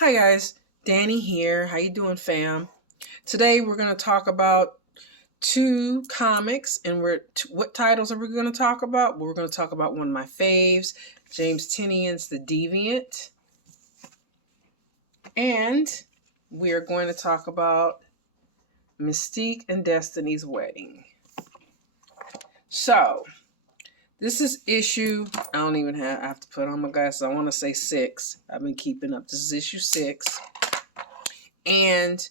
Hi guys, Danny here. How you doing, fam? Today we're going to talk about two comics, and what titles are we going to talk about? Well, we're going to talk about one of my faves, James Tinian's The Deviant, and we are going to talk about Mystique and Destiny's Wedding. So, this is issue, I don't even have, I have to put on my glasses. I want to say 6. I've been keeping up. This is issue 6. And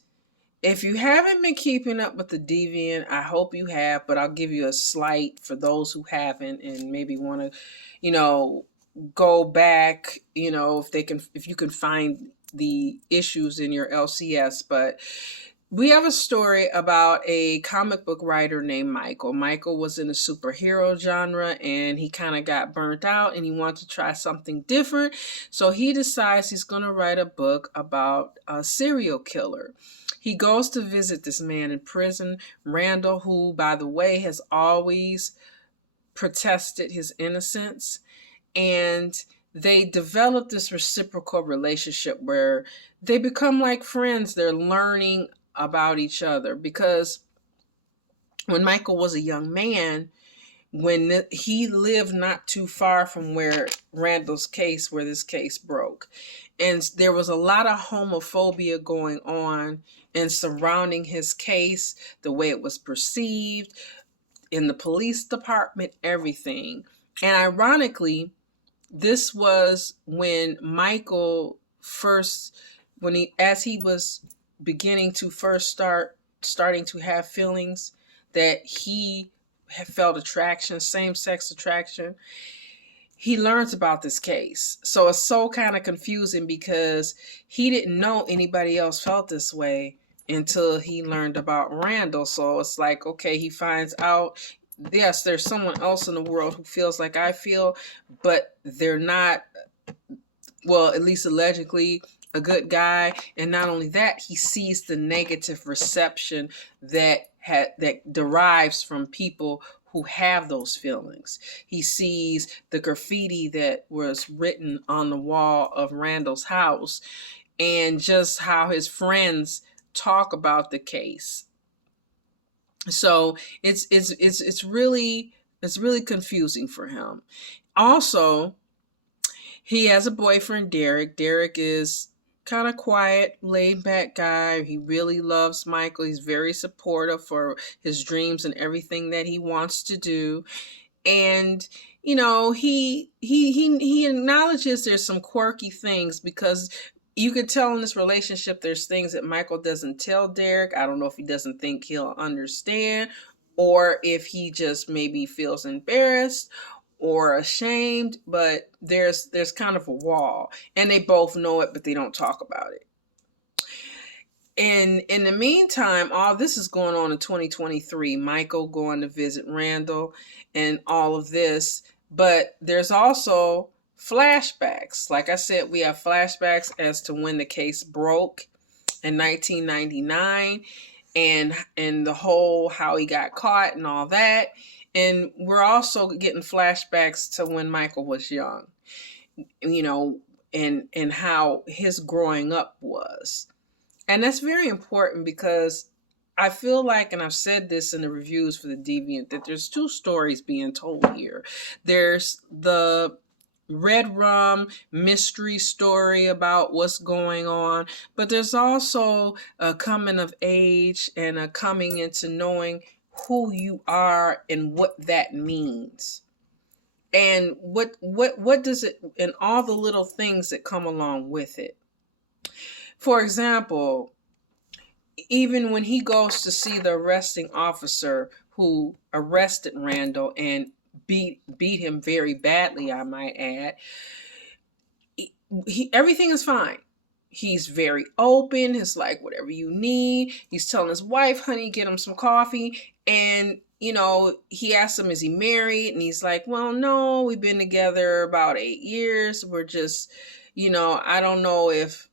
if you haven't been keeping up with the Deviant, I hope you have, but I'll give you a slight for those who haven't and maybe want to, go back, if you can find the issues in your LCS. But we have a story about a comic book writer named Michael. Michael was in the superhero genre and he kind of got burnt out and he wanted to try something different. So he decides he's going to write a book about a serial killer. He goes to visit this man in prison, Randall, who, by the way, has always protested his innocence. And they develop this reciprocal relationship where they become like friends. They're learning about each other because when Michael was a young man, when he lived not too far from where where this case broke. And there was a lot of homophobia going on and surrounding his case, the way it was perceived in the police department, everything. And ironically, this was when Michael as he was beginning to starting to have feelings that he have felt attraction, same-sex attraction, he learns about this case. So it's so kind of confusing because he didn't know anybody else felt this way until he learned about Randall. So it's like, okay, he finds out, yes, there's someone else in the world who feels like I feel, but they're not, well, at least allegedly, a good guy. And not only that, he sees the negative reception that derives from people who have those feelings. He sees the graffiti that was written on the wall of Randall's house and just how his friends talk about the case. So it's really confusing for him. Also, he has a boyfriend, Derek. Derek is kind of quiet, laid back guy. He really loves Michael. He's very supportive for his dreams and everything that he wants to do. And he acknowledges there's some quirky things because you could tell in this relationship there's things that Michael doesn't tell Derek. I don't know if he doesn't think he'll understand or if he just maybe feels embarrassed or ashamed, but there's kind of a wall, and they both know it, but they don't talk about it. And in the meantime, all this is going on in 2023. Michael going to visit Randall and all of this, but there's also flashbacks. Like I said, we have flashbacks as to when the case broke in 1999 and the whole how he got caught and all that. And we're also getting flashbacks to when Michael was young, and how his growing up was. And that's very important because I feel like, and I've said this in the reviews for the Deviant, that there's two stories being told here. There's the Red Rum mystery story about what's going on, but there's also a coming of age and a coming into knowing who you are and what that means. And what does it, and all the little things that come along with it. For example, even when he goes to see the arresting officer who arrested Randall and beat him very badly, I might add, everything is fine. He's very open. He's like, whatever you need. He's telling his wife, honey, get him some coffee. And, he asks him, is he married? And he's like, well, no, we've been together about 8 years. We're just, I don't know if,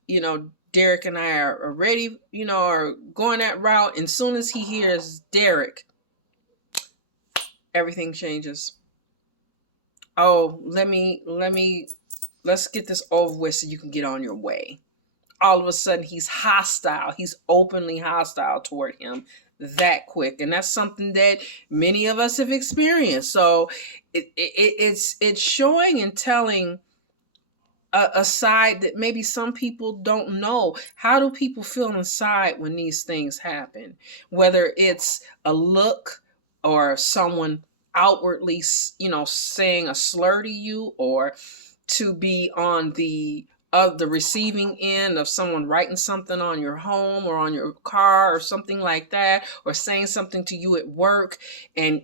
Derek and I are ready, are going that route. And as soon as he hears Derek, everything changes. Oh, let's get this over with so you can get on your way. all of a sudden he's hostile. He's openly hostile toward him that quick. And that's something that many of us have experienced. So it's showing and telling a side that maybe some people don't know. How do people feel inside when these things happen? Whether it's a look or someone outwardly, saying a slur to you, or to be on the receiving end of someone writing something on your home or on your car or something like that, or saying something to you at work, and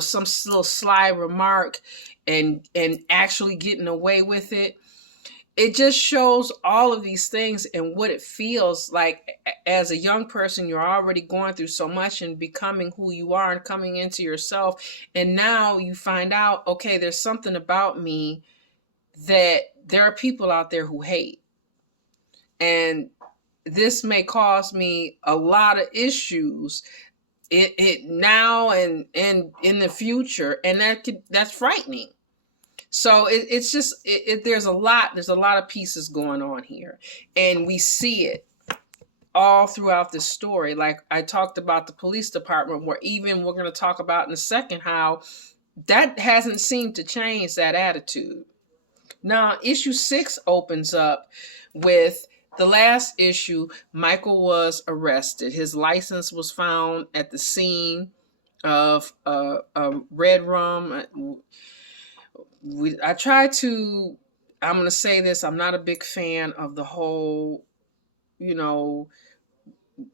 some little sly remark, and actually getting away with it. It just shows all of these things and what it feels like. As a young person, you're already going through so much and becoming who you are and coming into yourself. And now you find out, okay, there's something about me that there are people out there who hate. And this may cause me a lot of issues it now and in the future. And that's frightening. So it's just there's a lot of pieces going on here, and we see it all throughout this story. Like I talked about the police department, where even we're going to talk about in a second how that hasn't seemed to change that attitude. Now, issue 6 opens up with the last issue. Michael was arrested. His license was found at the scene of a red rum. I'm going to say this, I'm not a big fan of the whole,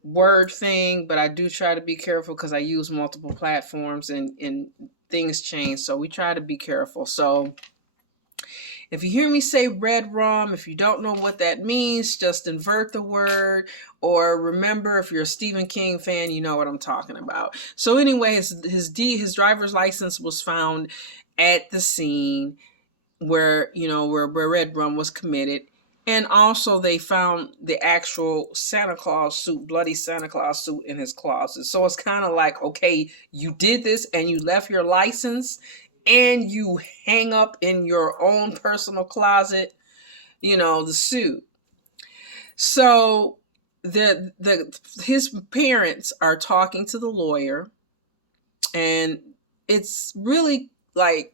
word thing, but I do try to be careful because I use multiple platforms and things change. So we try to be careful. So if you hear me say red rum, if you don't know what that means, just invert the word, or remember, if you're a Stephen King fan, you know what I'm talking about. So anyway, his driver's license was found at the scene where red rum was committed. And also they found the actual Santa Claus suit, bloody Santa Claus suit, in his closet. So it's kind of like, okay, you did this and you left your license and you hang up in your own personal closet, the suit. So his parents are talking to the lawyer, and it's really like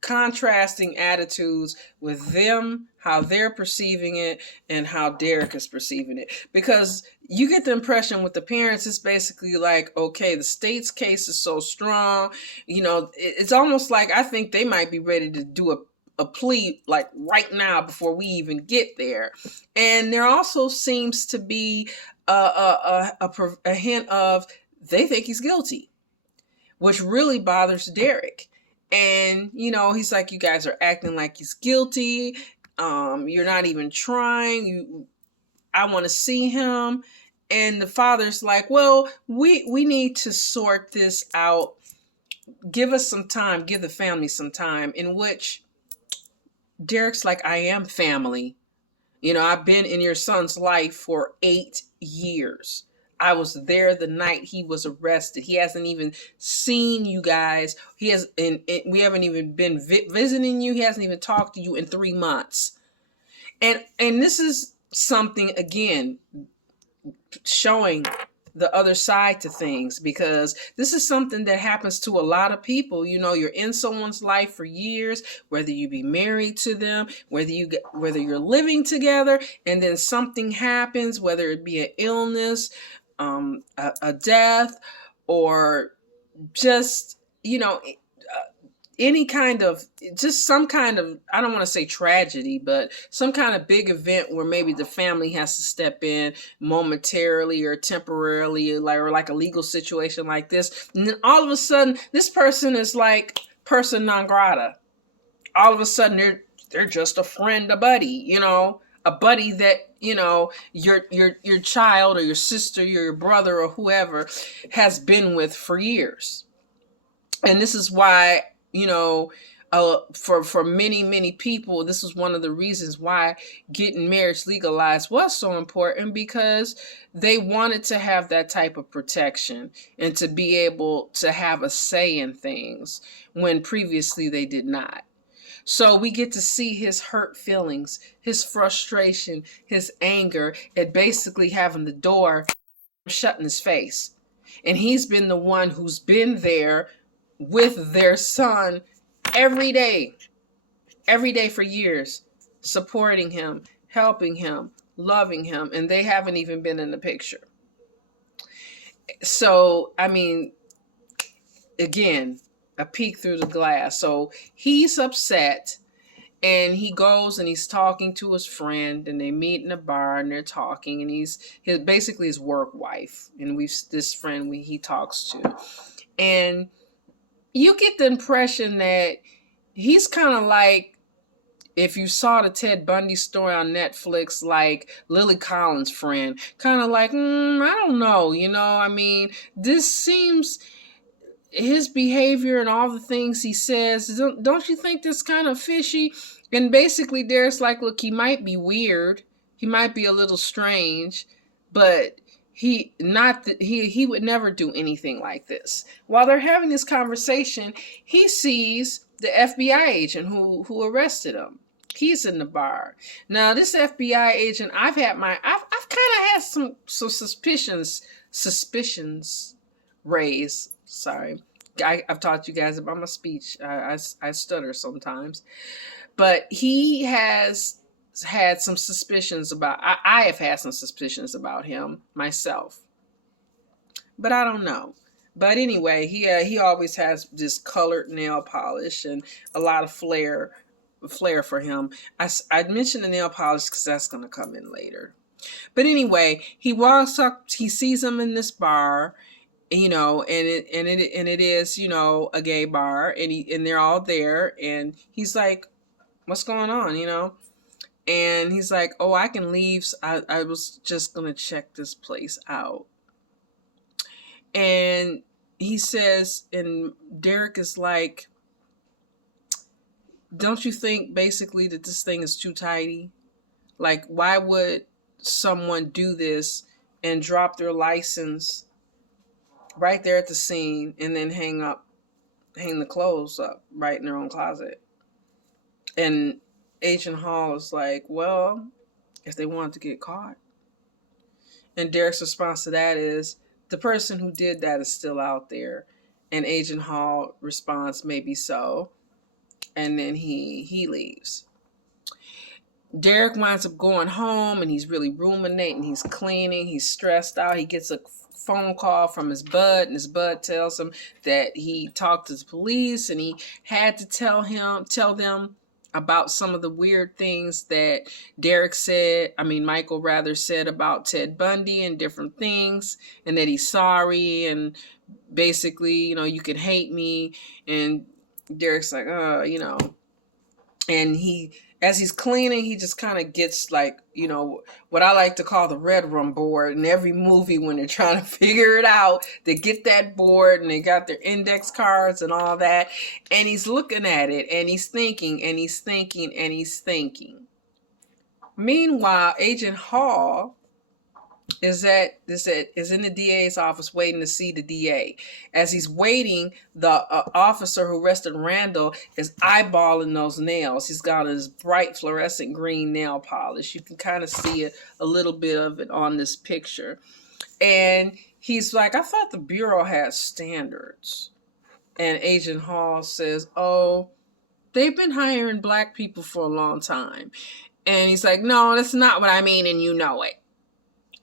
contrasting attitudes with them, how they're perceiving it, and how Derek is perceiving it. Because you get the impression with the parents, it's basically like, okay, the state's case is so strong. It's almost like I think they might be ready to do a plea like right now before we even get there. And there also seems to be a hint of they think he's guilty, which really bothers Derek. And, he's like, you guys are acting like he's guilty. You're not even trying. I want to see him. And the father's like, well, we need to sort this out. Give us some time. Give the family some time. In which Derek's like, I am family. I've been in your son's life for 8 years. I was there the night he was arrested. He hasn't even seen you guys. We haven't even been visiting you. He hasn't even talked to you in 3 months. And this is something, again, showing the other side to things, because this is something that happens to a lot of people. You're in someone's life for years, whether you be married to them, whether you're living together, and then something happens, whether it be an illness, a death, or just, any kind of, just some kind of, I don't want to say tragedy, but some kind of big event where maybe the family has to step in momentarily or temporarily, or like a legal situation like this. And then all of a sudden, this person is like person non grata. All of a sudden, they're just a friend, a buddy, a buddy that, your child or your sister, your brother or whoever has been with for years. And this is why, for many, many people, this is one of the reasons why getting marriage legalized was so important, because they wanted to have that type of protection and to be able to have a say in things when previously they did not. So we get to see his hurt feelings, his frustration, his anger at basically having the door shut in his face. And he's been the one who's been there with their son every day for years, supporting him, helping him, loving him, and they haven't even been in the picture. So, I mean, again, a peek through the glass. So he's upset, and he goes and he's talking to his friend, and they meet in a bar and they're talking, and he's basically his work wife, and this friend he talks to, and you get the impression that he's kind of like, if you saw the Ted Bundy story on Netflix, like Lily Collins' friend, kind of like, I don't know, I mean, this seems, his behavior and all the things he says, don't you think this kind of fishy? And basically Derek's like, look, he might be weird, he might be a little strange, but he would never do anything like this. While they're having this conversation, he sees the FBI agent who arrested him. He's in the bar. Now, this FBI agent, I've kind of had some suspicions raised. Sorry, I've taught you guys about my speech. I stutter sometimes, but he has had some suspicions about. I have had some suspicions about him myself, but I don't know. But anyway, he always has this colored nail polish and a lot of flair for him. I mentioned the nail polish because that's going to come in later. But anyway, he walks up, he sees him in this bar, and it is, a gay bar, and they're all there, and he's like, what's going on, and he's like, oh, I can leave. I was just going to check this place out. And he says, and Derek is like, don't you think basically that this thing is too tidy? Like, why would someone do this and drop their license right there at the scene and then hang the clothes up right in their own closet? And Agent Hall is like, well, if they wanted to get caught. And Derek's response to that is, the person who did that is still out there. And Agent Hall responds, maybe so. And then he leaves. Derek winds up going home, and he's really ruminating. He's cleaning. He's stressed out. He gets a phone call from his bud, and his bud tells him that he talked to the police, and he had to tell them about some of the weird things that Michael rather said about Ted Bundy and different things, and that he's sorry, and basically, you can hate me. And Derek's like, and as he's cleaning, he just kind of gets like, what I like to call the red room board. In every movie, when they're trying to figure it out, they get that board and they got their index cards and all that. And he's looking at it and he's thinking and he's thinking and he's thinking. Meanwhile, Agent Hall is in the DA's office waiting to see the DA. As he's waiting, the officer who arrested Randall is eyeballing those nails. He's got his bright fluorescent green nail polish. You can kind of see a little bit of it on this picture. And he's like, I thought the Bureau had standards. And Agent Hall says, oh, they've been hiring black people for a long time. And he's like, no, that's not what I mean, and you know it.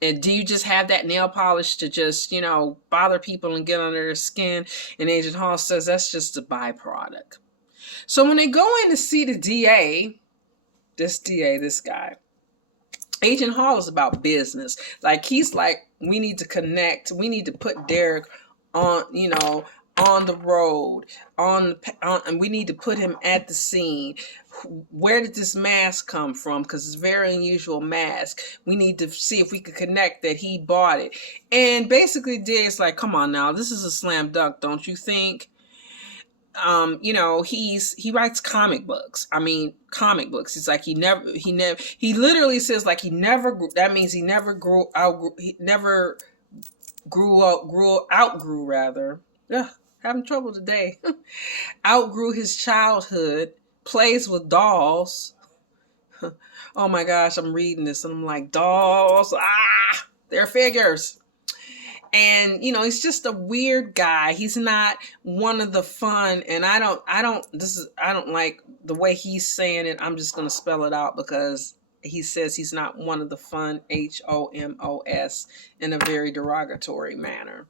And do you just have that nail polish to just, bother people and get under their skin? And Agent Hall says that's just a byproduct. So when they go in to see the DA, this guy, Agent Hall is about business. Like, he's like, we need to connect. We need to put Derek on, on the road, and we need to put him at the scene. Where did this mask come from? Because it's a very unusual mask. We need to see if we could connect that he bought it. And basically, Dave's like, come on now, this is a slam dunk, don't you think? He writes comic books. Comic books. It's like he literally says like he never grew. That means he never outgrew. Having trouble today. Outgrew his childhood plays with dolls. Oh my gosh, I'm reading this and I'm like, dolls, they're figures. And he's just a weird guy. He's not one of the fun, and I don't like the way he's saying it. I'm just going to spell it out because he says he's not one of the fun, HOMOS, in a very derogatory manner.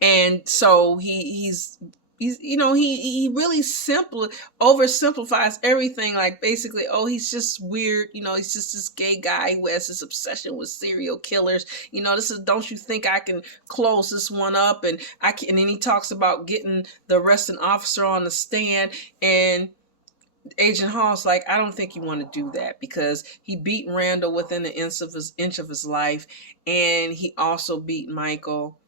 And so he's he really oversimplifies everything. Like, basically, he's just weird. He's just this gay guy who has this obsession with serial killers. This is, don't you think I can close this one up? And and then he talks about getting the arresting officer on the stand, and Agent Hall's like, I don't think you want to do that, because he beat Randall within an inch of his life, and he also beat Michael.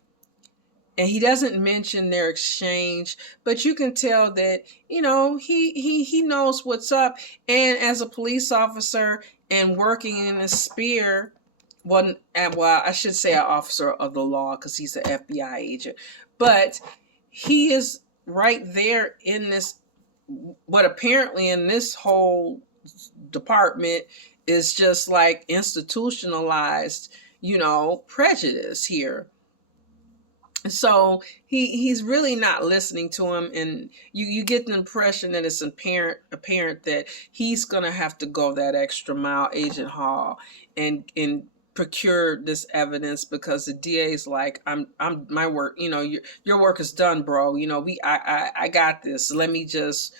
And he doesn't mention their exchange, but you can tell that, he knows what's up. And as a police officer and working in a spear, well, I should say an officer of the law, because he's an FBI agent, but he is right there in this, what apparently in this whole department is just like institutionalized, prejudice here. So he's really not listening to him, and you get the impression that it's apparent that he's gonna have to go that extra mile, Agent Hall, and procure this evidence, because the DA's like, I'm my work, your work is done, bro. I got this. Let me just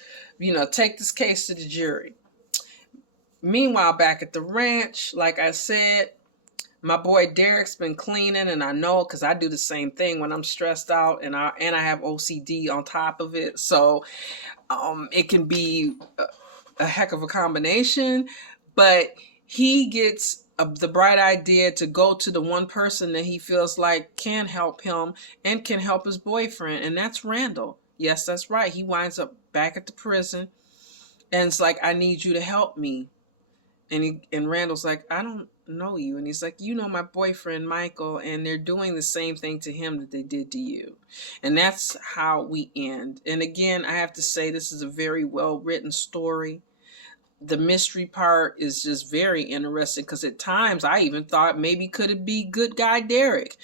take this case to the jury. Meanwhile, back at the ranch, like I said, my boy Derek's been cleaning, and I know, because I do the same thing when I'm stressed out, and I have OCD on top of it. So it can be a heck of a combination. But he gets the bright idea to go to the one person that he feels like can help him and can help his boyfriend, and that's Randall. Yes, that's right. He winds up back at the prison, and it's like, I need you to help me. And Randall's like, I don't know you. And he's like, my boyfriend Michael, and they're doing the same thing to him that they did to you. And that's how we end. And again, I have to say, this is a very well written story. The mystery part is just very interesting, because at times I even thought, maybe could it be good guy Derek,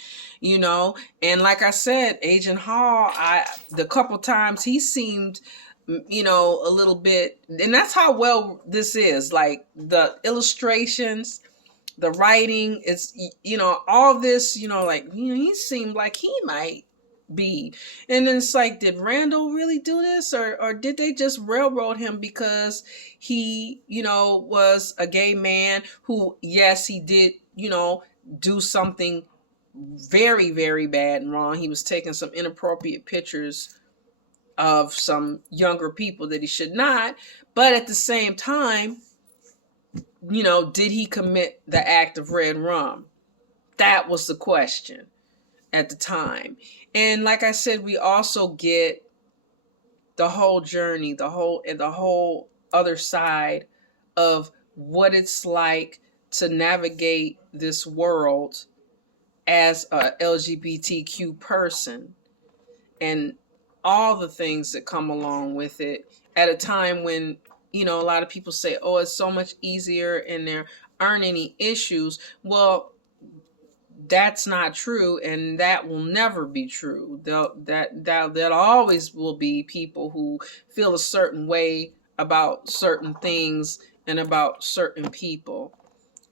and like I said, Agent Hall, the couple times he seemed a little bit, and that's how well this is, like the illustrations, the writing, it's, all this, he seemed like he might be. And then it's like, did Randall really do this, or did they just railroad him because he, was a gay man who, yes, he did, do something very, very bad and wrong. He was taking some inappropriate pictures of some younger people that he should not, but at the same time, did he commit the act of red rum? That was the question at the time. And like I said, we also get the whole journey, the whole other side of what it's like to navigate this world as a LGBTQ person, and all the things that come along with it, at a time when, a lot of people say, oh, it's so much easier and there aren't any issues. Well, that's not true, and that will never be true. That always will be people who feel a certain way about certain things and about certain people.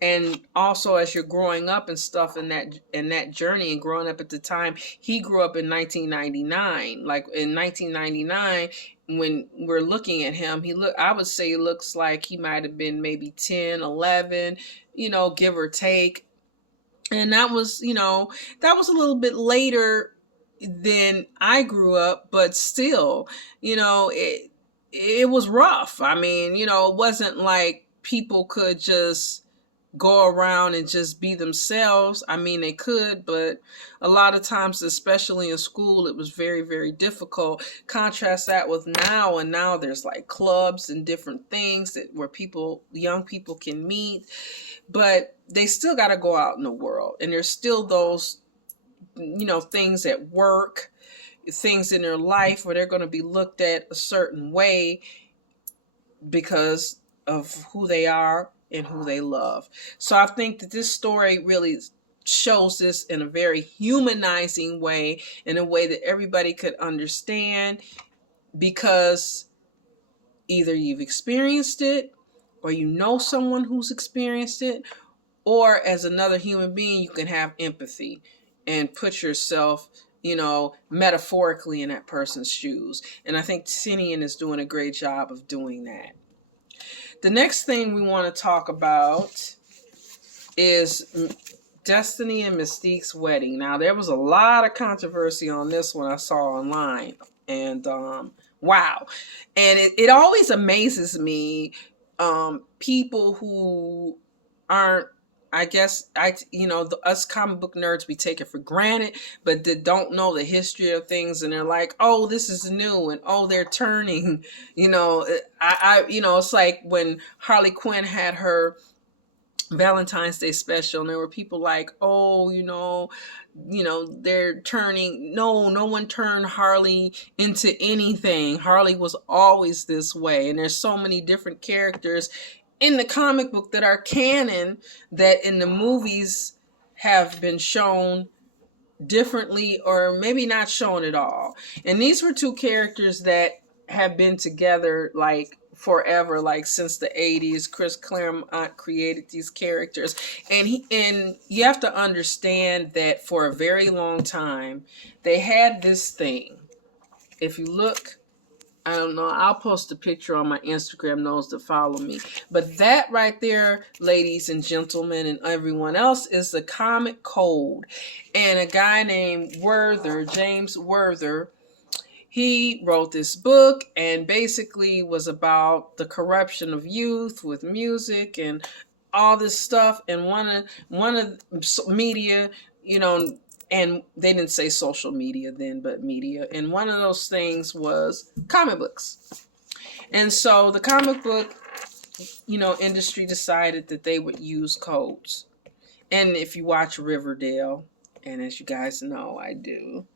And also, as you're growing up and stuff in that journey, and growing up at the time, he grew up in 1999. Like in 1999, when we're looking at him, I would say it looks like he might have been maybe 10, 11, give or take. And that was a little bit later than I grew up, but still, it was rough. I mean, it wasn't like people could just go around and just be themselves. I mean, they could, but a lot of times, especially in school, it was very, very difficult. Contrast that with now, and now there's like clubs and different things where young people can meet, but they still got to go out in the world. And there's still those, things at work, things in their life where they're going to be looked at a certain way. because of who they are and who they love. So I think that this story really shows this in a very humanizing way, in a way that everybody could understand, because either you've experienced it, or you know someone who's experienced it, or as another human being, you can have empathy and put yourself, metaphorically in that person's shoes. And I think Tinian is doing a great job of doing that. The next thing we want to talk about is Destiny and Mystique's wedding. Now, there was a lot of controversy on this one I saw online. And wow. And it always amazes me, people who aren't, I guess, us comic book nerds, we take it for granted, but that don't know the history of things, and they're like, oh, this is new, and oh, they're turning, it's like when Harley Quinn had her Valentine's Day special, and there were people like, oh, they're turning. No one turned Harley into anything. Harley was always this way. And there's so many different characters in the comic book that are canon that in the movies have been shown differently, or maybe not shown at all. And these were two characters that have been together like forever, like since the 80s. Chris Claremont created these characters, and you have to understand that for a very long time they had this thing. If you look, I don't know, I'll post a picture on my Instagram, those that follow me. But that right there, ladies and gentlemen, and everyone else, is the comic code. And a guy named James Werther, he wrote this book, and basically was about the corruption of youth with music and all this stuff. And one of media, and they didn't say social media then, but media. And one of those things was comic books. And so the comic book, industry decided that they would use codes. And if you watch Riverdale, and as you guys know, I do,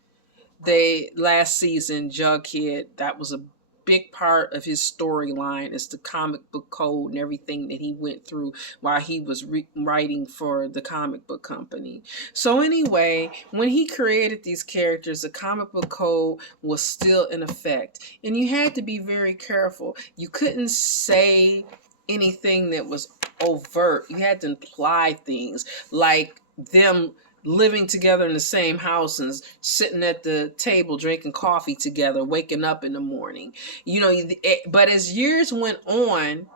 last season, Jughead, that was a big part of his storyline, is the comic book code and everything that he went through while he was writing for the comic book company. So anyway, when he created these characters, the comic book code was still in effect, and you had to be very careful. You couldn't say anything that was overt. You had to imply things like them living together in the same house and sitting at the table drinking coffee together, waking up in the morning. But as years went on,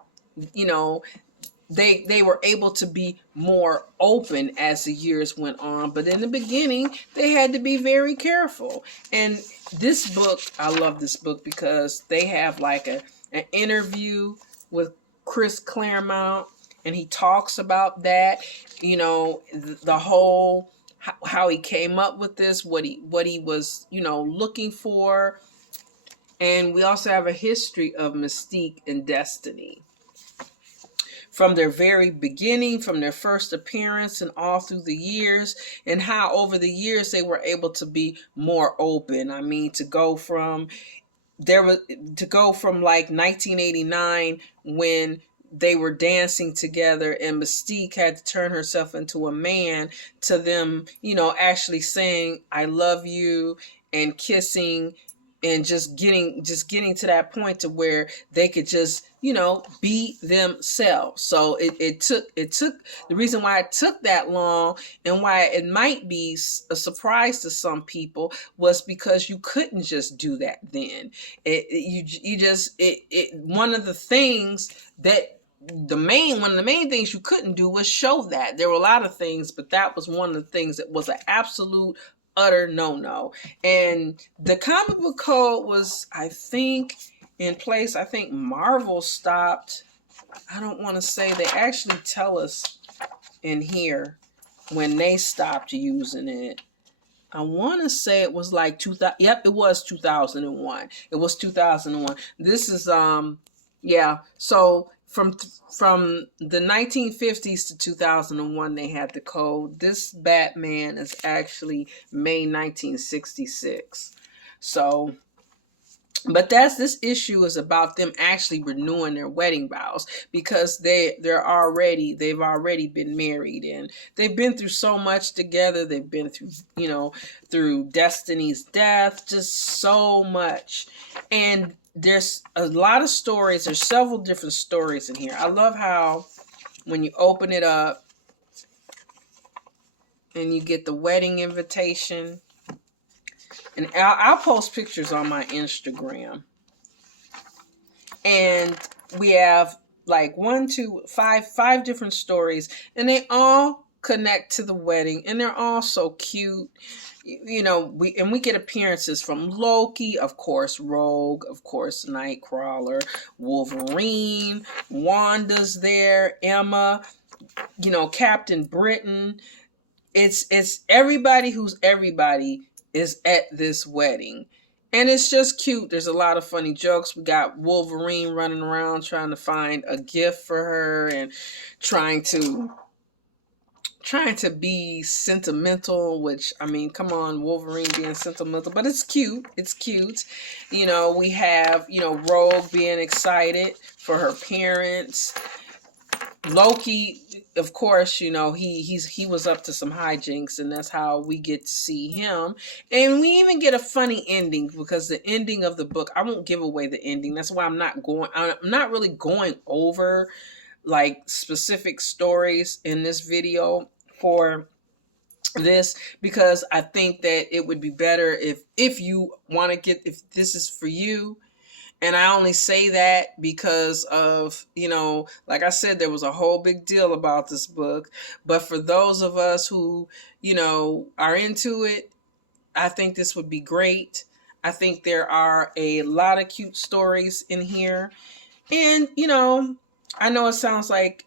they were able to be more open as the years went on. But in the beginning, they had to be very careful. And this book, I love this book because they have like an interview with Chris Claremont, and he talks about that, the whole, how he came up with this, what he was, looking for. And we also have a history of Mystique and Destiny, from their very beginning, from their first appearance and all through the years, and how over the years they were able to be more open. I mean, to go from like 1989, when they were dancing together and Mystique had to turn herself into a man, to them, actually saying, I love you, and kissing, and just getting to that point to where they could just, be themselves. So it took the reason why it took that long, and why it might be a surprise to some people, was because you couldn't just do that then. One of the main things you couldn't do was show that. There were a lot of things, but that was one of the things that was an absolute utter no-no. And the comic book code was, I think, in place. I think Marvel stopped. I don't want to say, they actually tell us in here when they stopped using it. I want to say it was like 2000. Yep, it was 2001. It was 2001. This is yeah. So from the 1950s to 2001, they had the code. This Batman is actually May 1966. So But this issue is about them actually renewing their wedding vows, because they've already been married, and they've been through so much together. They've been through, through Destiny's death, just so much. And there's a lot of stories. There's several different stories in here. I love how when you open it up and you get the wedding invitation, and I'll post pictures on my Instagram. And we have like five different stories, and they all connect to the wedding, and they're all so cute. We get appearances from Loki, of course, Rogue, of course, Nightcrawler, Wolverine, Wanda's there, Emma, Captain Britain. It's everybody who's everybody is at this wedding. And it's just cute. There's a lot of funny jokes. We got Wolverine running around trying to find a gift for her, and trying to be sentimental, which, I mean, come on, Wolverine being sentimental, but it's cute. It's cute. We have, Rogue being excited for her parents. Loki, of course, he was up to some hijinks, and that's how we get to see him. And we even get a funny ending, because the ending of the book, I won't give away the ending. That's why I'm not really going over like specific stories in this video for this, because I think that it would be better if you want to if this is for you. And I only say that because of, like I said, there was a whole big deal about this book. But for those of us who, are into it, I think this would be great. I think there are a lot of cute stories in here. And, I know it sounds like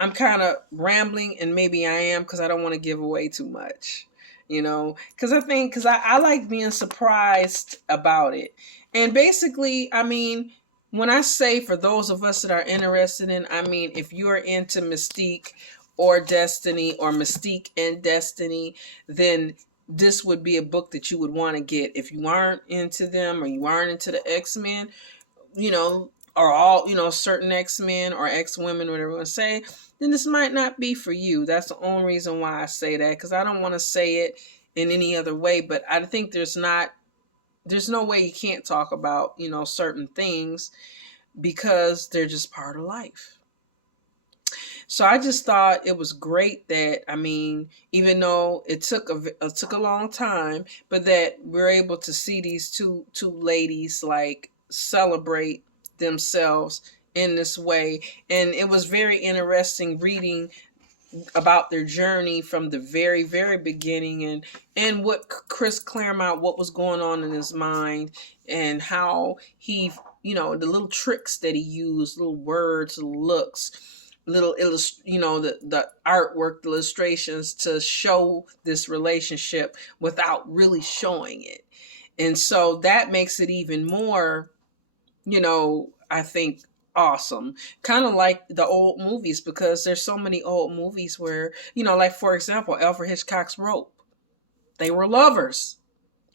I'm kind of rambling, and maybe I am, because I don't want to give away too much. Because I like being surprised about it. And basically, I mean, when I say for those of us that are interested in, I mean, if you're into Mystique or Destiny, or Mystique and Destiny, then this would be a book that you would want to get. If you aren't into them, or you aren't into the X-Men, or all, certain X-Men or X-Women, whatever you want to say, then this might not be for you. That's the only reason why I say that, because I don't want to say it in any other way. But I think there's no way you can't talk about, certain things, because they're just part of life. So I just thought it was great that, I mean, even though it took a long time, but that we're able to see these two ladies like celebrate themselves in this way. And it was very interesting reading about their journey from the very, very beginning, and what Chris Claremont, what was going on in his mind, and how he, the little tricks that he used, little words, little looks, little the artwork, the illustrations, to show this relationship without really showing it. And so that makes it even more, I think, awesome. Kind of like the old movies, because there's so many old movies where, like, for example, Alfred Hitchcock's Rope. They were lovers.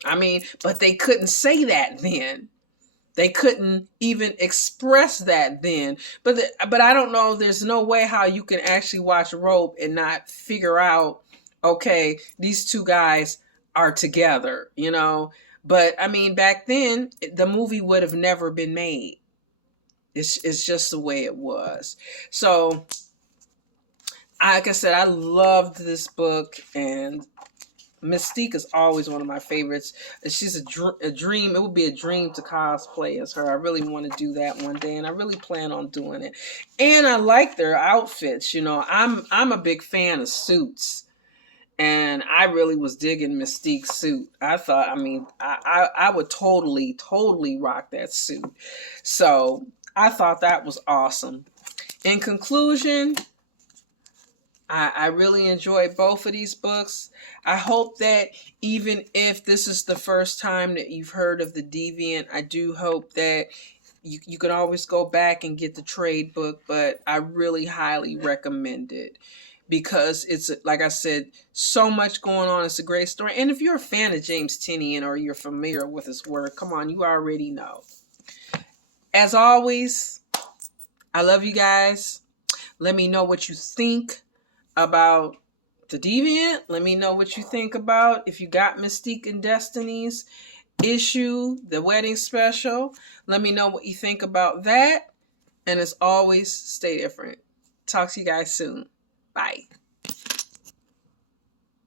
I mean, but they couldn't say that then. They couldn't even express that then. But I don't know, there's no way how you can actually watch Rope and not figure out, okay, these two guys are together, But I mean, back then, the movie would have never been made. It's just the way it was. So, like I said, I loved this book, and Mystique is always one of my favorites. She's a dream. It would be a dream to cosplay as her. I really want to do that one day, and I really plan on doing it. And I like their outfits. I'm a big fan of suits. And I really was digging Mystique's suit. I thought, I mean, I would totally rock that suit. So I thought that was awesome. In conclusion, I really enjoyed both of these books. I hope that even if this is the first time that you've heard of the Deviant, I do hope that you can always go back and get the trade book, but I really highly recommend it, because it's, like I said, so much going on. It's a great story. And if you're a fan of James Tynion or you're familiar with his work, come on, you already know. As always, I love you guys. Let me know what you think about the Deviant. Let me know what you think about if you got Mystique and Destiny's issue, the wedding special. Let me know what you think about that. And as always, stay different. Talk to you guys soon. Bye.